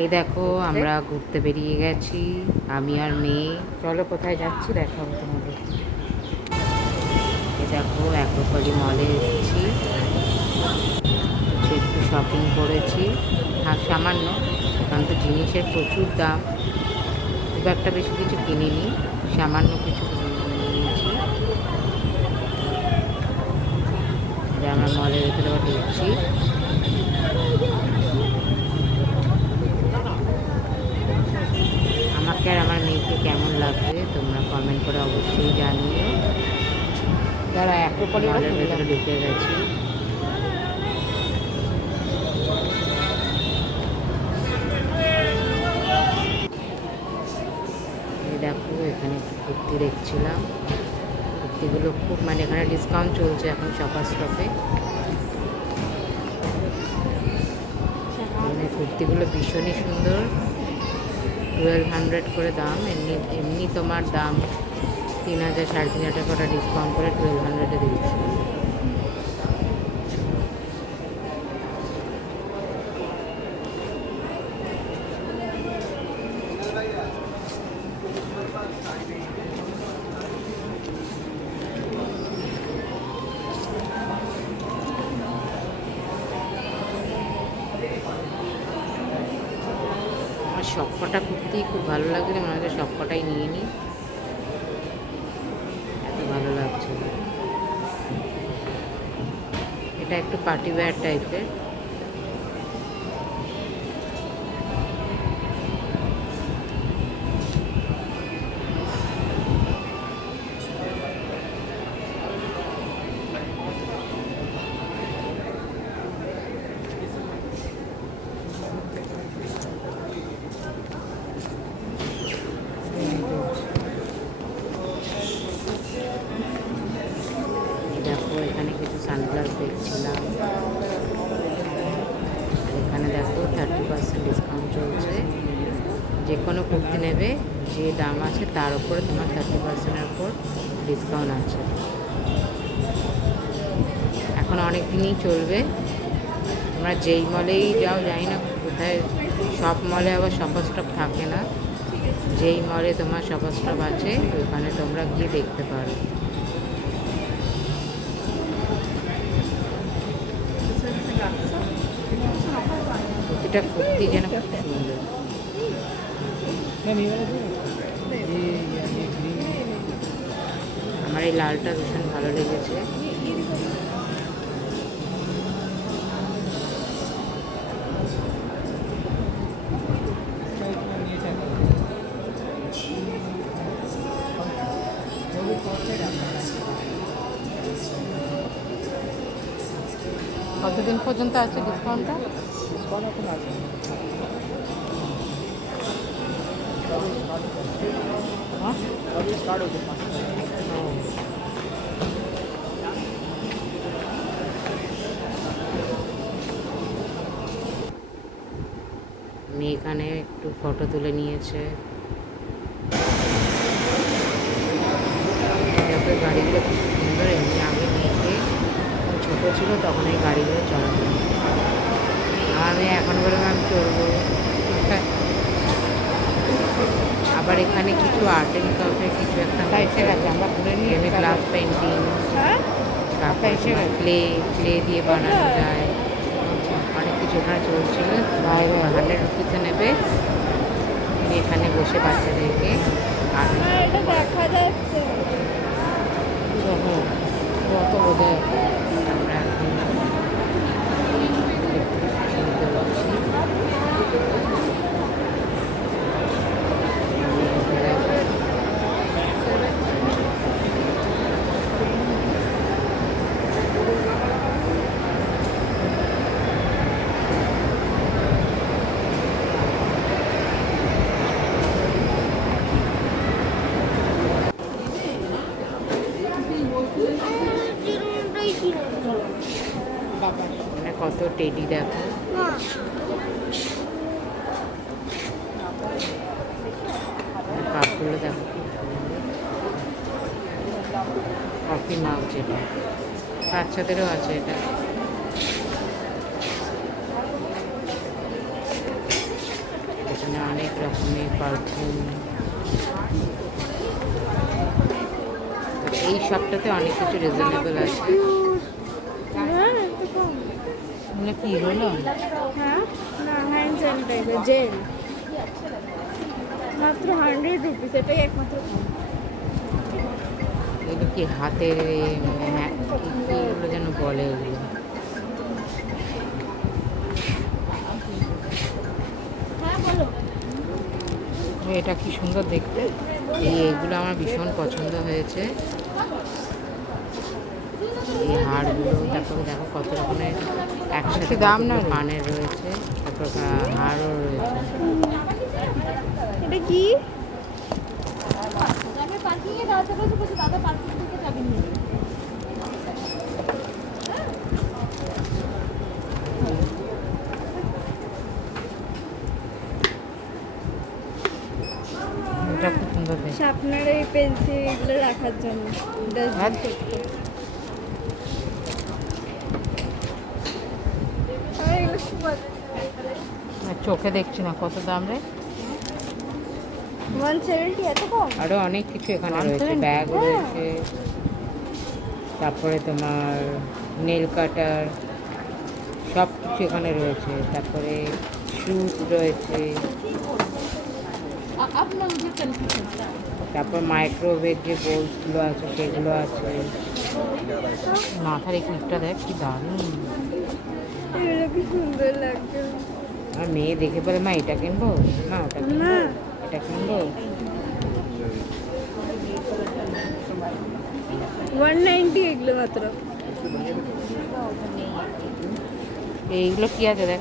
এই দেখো আমরা ঘুরতে বেরিয়ে গেছি, আমি আর মেয়ে। চলো কোথায় যাচ্ছি দেখাবো তোমাদের। এই দেখো অ্যাক্রোপলি মলে এসেছি, একটু শপিং করেছি। সামান্য, কারণ তো জিনিসের প্রচুর দাম, খুব একটা বেশি কিছু কিনিনি, সামান্য কিছু নিয়েছি। আমরা মলের ভেতরে আবার ঢুকছি। আমাকে আর আমার মেয়েকে কেমন লাগবে তোমরা কমেন্ট করে অবশ্যই জানিও। যারা অ্যাক্রোপলি মলের ভেতরে ঢুকে গেছি। দেখো এখানে কুর্তি দেখছিলাম, কুর্তিগুলো খুব এখানে ডিসকাউন্ট চলছে এখন শপার স্টপে। কুর্তিগুলো ভীষণই সুন্দর, 1200 করে দাম। এমনি তোমার দাম 3000 3,500 টাকা ডিসকাউন্ট করে 1200-এ দিয়েছি। আমার সবকটা কুর্তি খুব ভালো লাগছে, মনে হচ্ছে সবকটাই নিয়ে নিই, এত ভালো লাগছে। এটা একটু পার্টি ওয়্যার টাইপের। দেখো এখানে কিছু সানগ্লাস দেখছিলাম, এখানে দেখো 30% ডিসকাউন্ট চলছে। যে কোনো কুর্তি নেবে যে দাম আছে তার উপরে তোমার 30%-এর উপর ডিসকাউন্ট আছে। এখন অনেক দিনই চলবে, তোমরা যেই মলেই যাও, জানি না কোথায়, সব মলে আবার শপার স্টপ থাকে না। যেই মলে তোমার শপার স্টপ আছে ওখানে তোমরা গিয়ে দেখতে পারো। প্রতিটা কুর্তি যেন খুব সুন্দর। আমার এই লালটা ভীষণ ভালো লেগেছে। কতদিন পর্যন্ত আছে ডিসকাউন্টটা? ডিসকাউন্ট এখন আছে। স্টার্ট হচ্ছে 5 মেয়ে এখানে একটু ফটো তুলে নিয়েছে। গাড়িগুলো খুব সুন্দর, এমনি আগে মেয়েকে ছোটো ছিল তখন এই গাড়িগুলো চড়ানো। আমার মেয়ে এখন বলে আমি চড়বো। আবার এখানে কিছু আর্ট অ্যান্ড ক্রাফটের কিছু একটা এসে গেছে, আমরা ঘুরে নিয়ে গ্লাস পেন্টিং, তারপরে ক্লে দিয়ে বানানো যায়, অনেক কিছু এখানে চলছিল। 100 রুপিসে নেবে, তুমি এখানে বসে বাচ্চাদেরকে আর্ট দেখা যাচ্ছে কত বোধহয়। আমরা এখন কিনতে পারছি। কত টেডি দেখো, কাপগুলো দেখো, কফি মাগ যেটা, বাচ্চাদেরও আছে এটা। অনেক রকমের পারফিউম। এই শপটাতে অনেক কিছু রিজনেবল আছে। হ্যাঁ একটু কম। এগুলো কি হলো? হ্যাঁ না হ্যান্ড স্যানিটাইজার জেল মাত্র 100 রুপিস, এটাই একমাত্র কম। এগুলো কি হাতের হ্যাঁ কি এগুলো যেন বলে এগুলো। হ্যাঁ বলো। এটা কি সুন্দর দেখতে। এইগুলো আমার ভীষণ পছন্দ হয়েছে। এই হারগুলো তারপরে দেখো কত রকমের একসাথে দাম না কতগুলো রে? কানের রয়েছে, তারপর হারও রয়েছে। এটা কি? আমি পার্কিংয়ে দাঁড়াতে বলছি, দাদা পার্কিং থেকে চাবি নিয়ে নিই। এটা খুব সুন্দর দেখতে। আপনার এই পেন্সিল এগুলো রাখার জন্য হ্যাঁ। চোখে দেখছি না কত দাম রে। 170 এত কম? আরও অনেক কিছু এখানে রয়েছে, 170? ব্যাগ রয়েছে, তারপরে তোমার নেল কাটার সব কিছু এখানে রয়েছে, তারপরে শুজ রয়েছে, তারপর মাইক্রোওয়েভ যে বোলসগুলো আছে সেগুলো আছে। মাথার এই ক্লিপটা দেখ কি দারুণ। এগুলো কি সুন্দর লাগছে। আর মেয়ে দেখে বলে মা এটা কিনবো, মা ওটা কিনবো, না। এটা কিনবো। 190 এগুলো মাত্র। এইগুলো কি আছে দেখ।